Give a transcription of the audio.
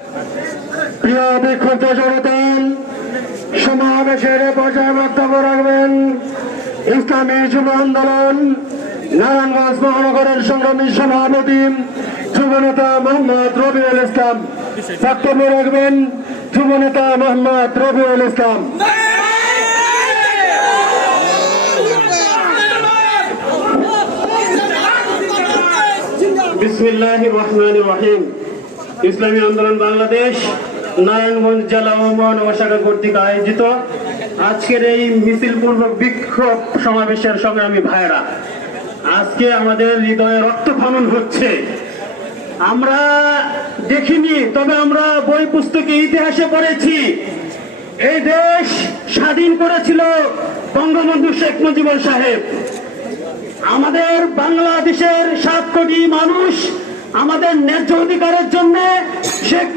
প্রিয় বিক্ষুব্ধ জনতা, সমাবেশের পর্যায়ে বক্তব্য রাখবেন ইসলামী যুব আন্দোলন নারায়ণগঞ্জ মহানগরের সংগ্রামী সভাপতি যুবনেতা মোহাম্মদ রবিউল ইসলাম। বক্তব্য রাখবেন যুবনেতা মোহাম্মদ রবিউল ইসলাম। বিসমিল্লাহির রহমানির রহিম। ইসলামী আন্দোলন বাংলাদেশ নারায়ণগঞ্জ জেলা ও মহানগর শাখা কর্তৃক আয়োজিত আজকের এই মিছিল পূর্বক বিক্ষোভ সমাবেশের সংগ্রামী ভাইরা, আজকে আমাদের হৃদয়ে রক্ত খনন হচ্ছে। আমরা দেখিনি, তবে আমরা বই পুস্তকে ইতিহাসে পড়েছি এই দেশ স্বাধীন করেছিল বঙ্গবন্ধু শেখ মুজিবুর সাহেব। আমাদের বাংলাদেশের 7 কোটি মানুষ আমাদের ন্যায্য অধিকারের জন্য শেখ